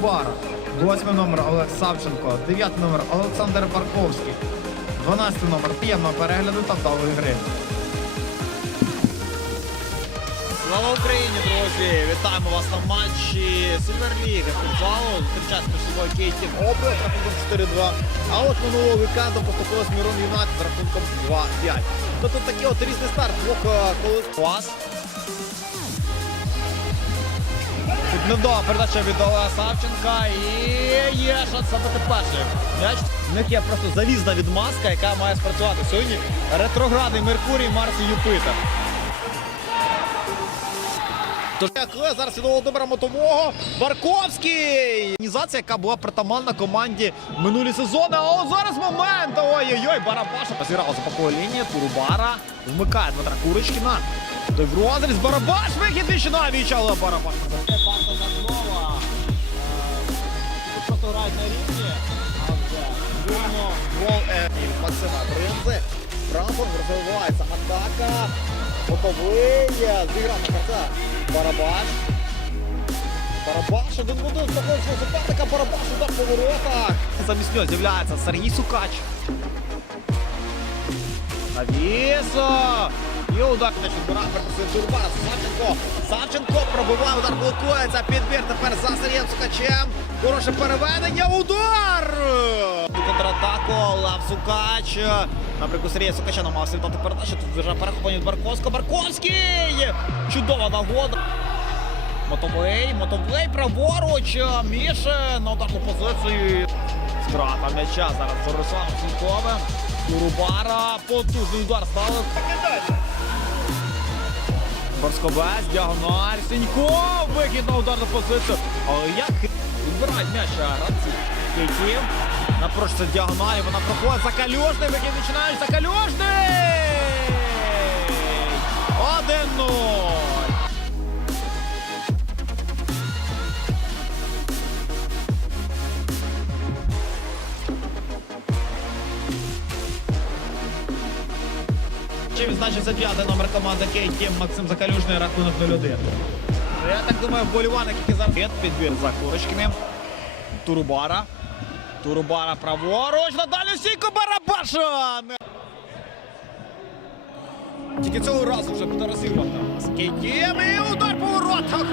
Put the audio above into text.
Турубара. Восьмий номер Олег Савченко. Дев'ятий номер Олександр Барковський. Дванадцятий номер приємного перегляду та вдалої гри. Слава Україні, друзі! Вітаємо вас на матчі Сильверліги футзалу. Зустрічається між собою Кейті Образ з рахунком 4-2. А от минулого вікенду поступилось Мірон Юнайтед з рахунком 2-5. Ну тут такий от різний старт двох е, коли клас. Передача від Олега Савченка і є шанс забити перший. М'яч. В них є просто залізна відмазка, яка має спрацювати сьогодні. Ретроградний Меркурій Марсі Юпитер. Зараз від Володимира Мотового Барковський! Організація, яка була притаманна команді минулі сезони. А от зараз момент! Ой-ой-ой, Барабаша позірала за бокову лінію, Турубара вмикає Дмитра Курочкіна. Той в розріз Барабаш вихід вічі на віч, але Барабаш. Це Барса Зазнова. Просто грають на рівні. А вже видно гол Максима Бринзи. Франкфурт розвивається атака. Готовий. Зіграв карта. Барабаш. Барабаш один в один знаходить свого суперника. Барабаш удар по воротах. Замість нього з'являється Сергій Сукач. Навісо. І удар Чурбара приписує Чурбара. Савченко. Савченко пробиває, удар блокується. Підбір тепер за Сергієм Сукачем. Хороше переведення. Удар! Контратаку. Лав Сукач. Наприклад, Сергія Сукача намагався віддати передачу. Тут вже перехоплення від Барковського. Барковський! Чудова нагода. Мотовий, мотовий праворуч. Міше на ударну позицію. Страта м'яча зараз за Русланом Сінковим. Турубара. Потужний удар ставив. Борскобес, діагональ, Сінько, вихід на ударну позицію. Але як відбирають м'яч гравці. Кейтів. Напрошується діагоналі, вона проходить Закальошний, вихід починають Закальошний! 1-0. Чим відзначився п'ятий номер команди Кейтім Максим Закалюжний, рахунок 0-1. Я так думаю, вболівальник, який зараз підбір за Курочкиним. Турубара. Турубара праворуч. Надалі стійко Барабаша! Не- Тільки цього разу вже підарасив Кейтім і удар по воротах.